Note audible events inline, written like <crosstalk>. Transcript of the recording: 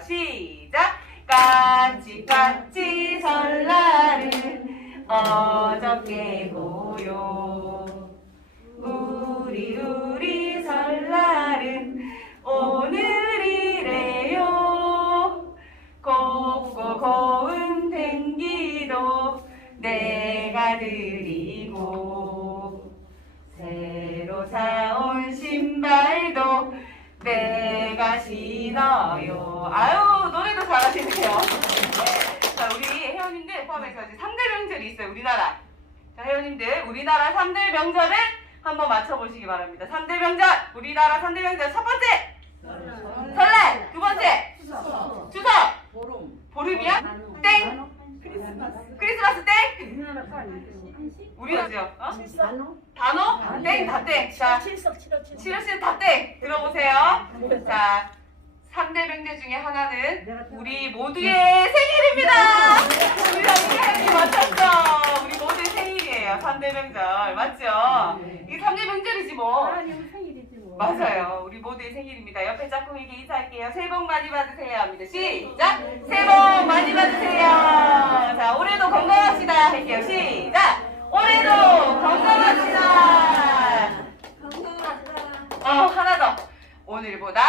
시작. 까치까치 설날은 어저께 고요. 우리 우리 설날은 오늘이래요. 곱고 고운 댕기도 내가 드리고 새로 신발도 내가 신어요. 아유 노래도 잘하시네요. <laughs> 자 우리 회원님들 포함해서 이제 3대 명절이 있어요 우리나라. 자 회원님들 우리나라 3대 명절을 한번 맞춰보시기 바랍니다. 3대 명절 우리나라 3대 명절 첫 번째 설날 두 번째 추석, 추석 보름, 보름이야 땡 크리스마스, 크리스마스 땡 아니에요? 우리나라죠 어? 단어? 단어 땡 다 땡 자 칠석, 칠석, 칠석. 치료씨 다땡 들어보세요 자 3대 명절 중에 하나는 우리 모두의 생일입니다 우리 선생님이 맞췄죠 우리 모두의 생일이에요 3대 명절 맞죠 이게 3대 명절이지 뭐 생일이지 뭐. 맞아요. 우리 모두의 생일입니다. 옆에 짝꿍에게 인사할게요. 새해 복 많이 받으세요. 합니다. 시작! 새해 복 많이 받으세요. 오늘보다